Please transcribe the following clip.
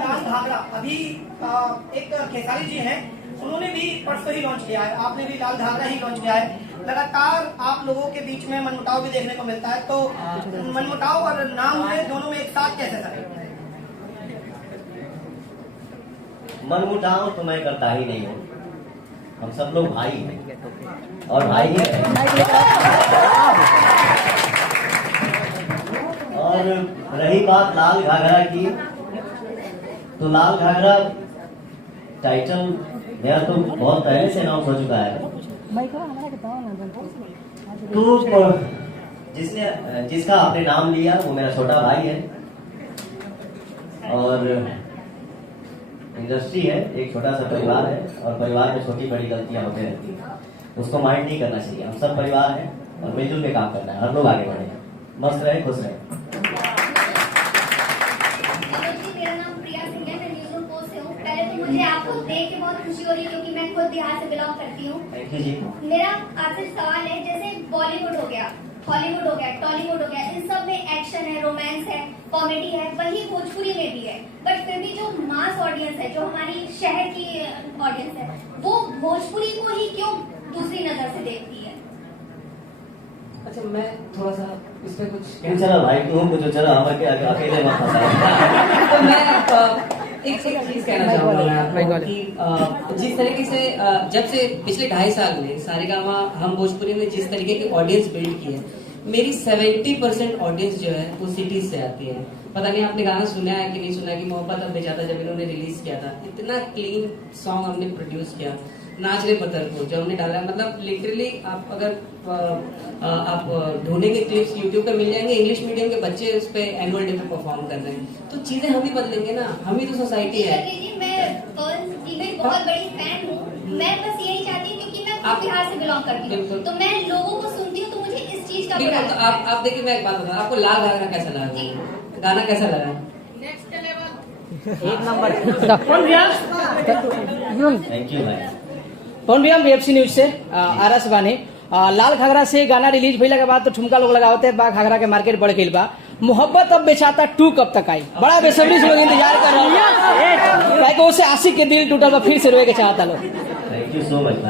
लाल घाघरा अभी एक खेसारी जी हैं, उन्होंने भी परसों ही लॉन्च किया है, आपने भी लाल घाघरा ही लॉन्च किया है। लगातार आप लोगों के बीच में मनमुटाव भी देखने को मिलता है, तो मनमुटाव और नाम है दोनों में एक साथ कैसे सके? मनमुटाव तो मैं करता ही नहीं हूँ, हम सब लोग भाई हैं और भाई हैं। और रही बात लाल घाघरा की, तो लाल घाघरा टाइटल मेरा तो बहुत पहले से अनाउंस हो चुका है। तो जिसका आपने नाम लिया वो मेरा छोटा भाई है और इंडस्ट्री है, एक छोटा सा परिवार है और परिवार में छोटी बड़ी गलतियां होते रहती हैं, उसको माइंड नहीं करना चाहिए। हम सब परिवार हैं और मिलजुल के काम करना है, हर लोग आगे बढ़े, मस्त रहे, खुश रहे। मेरा नाम प्रिया सिंह है, मैं न्यूज़ पोस्ट से हूँ। पहले तो मुझे आपको देख के बहुत खुशी हो रही है क्योंकि मैं खुद बिहार से बिलोंग करती हूँ। थैंक यू जी। मेरा आपसे सवाल है, जैसे बॉलीवुड हो गया, हॉलीवुड हो गया, टॉलीवुड हो गया, इन सब में एक्शन है, रोमांस है, कॉमेडी है, वही भोजपुरी में भी है। बट फिर भी जो मास ऑडियंस है, जो हमारी शहर की ऑडियंस है, वो भोजपुरी को ही क्यों दूसरी नजर से देखती है? अच्छा, मैं थोड़ा सा इस पे कुछ चलो भाई तुम कुछ चलो, हम अकेले मत फंसाओ। तो मैं एक चीज कहना चाहूंगा मैं आपको कि जिस तरीके से जब से पिछले 2.5 साल में सारेगामा हम भोजपुरी में जिस तरीके की ऑडियंस बिल्ड की है, मेरी 70% ऑडियंस जो है वो सिटीज से आती है। पता नहीं आपने गाना सुना है कि नहीं सुना कि मोहब्बत अब बेचाता जब इन्होंने रिलीज किया था, इतना क्लीन सॉन्ग हमने प्रोड्यूस किया। नाच रे पत्थर को जो हमने डाला, मतलब लिटरली आप अगर आप ढूंढेंगे क्लिप्स यूट्यूब पे मिल जाएंगे, इंग्लिश मीडियम के बच्चे उस पे एनुअल डे पे परफॉर्म कर रहे हैं। तो चीजें हम ही बदलेंगे ना, हम ही तो सोसाइटी है। मैं बहुत बड़ी फैन हूँ, मैं बस यही चाहती हूँ क्योंकि मैं खुद बिहार से बिलोंग करती हूँ, तो मैं लोगों को सुनती हूँ, तो मुझे इस चीज का बिल्कुल। तो आप देखिए, मैं एक बात बताऊँ आपको, लाल घाघरा कैसा लगा, गाना कैसा लगा? एक नंबर। थैंक यू भाई। कौन भी हम बीएफसी न्यूज से आरस बानी। लाल घाघरा से गाना रिलीज भइला के बाद तो ठुमका लोग लगावते बा, घाघरा के मार्केट बढ़ गई बा। मोहब्बत अब बेचाता 2 कब तक आई? बड़ा बेसब्री से लोग इंतजार कर रहे हैं, उसे आशिक के दिल टूटल बा, फिर से रोए के चाहता लोग। Thank you so much.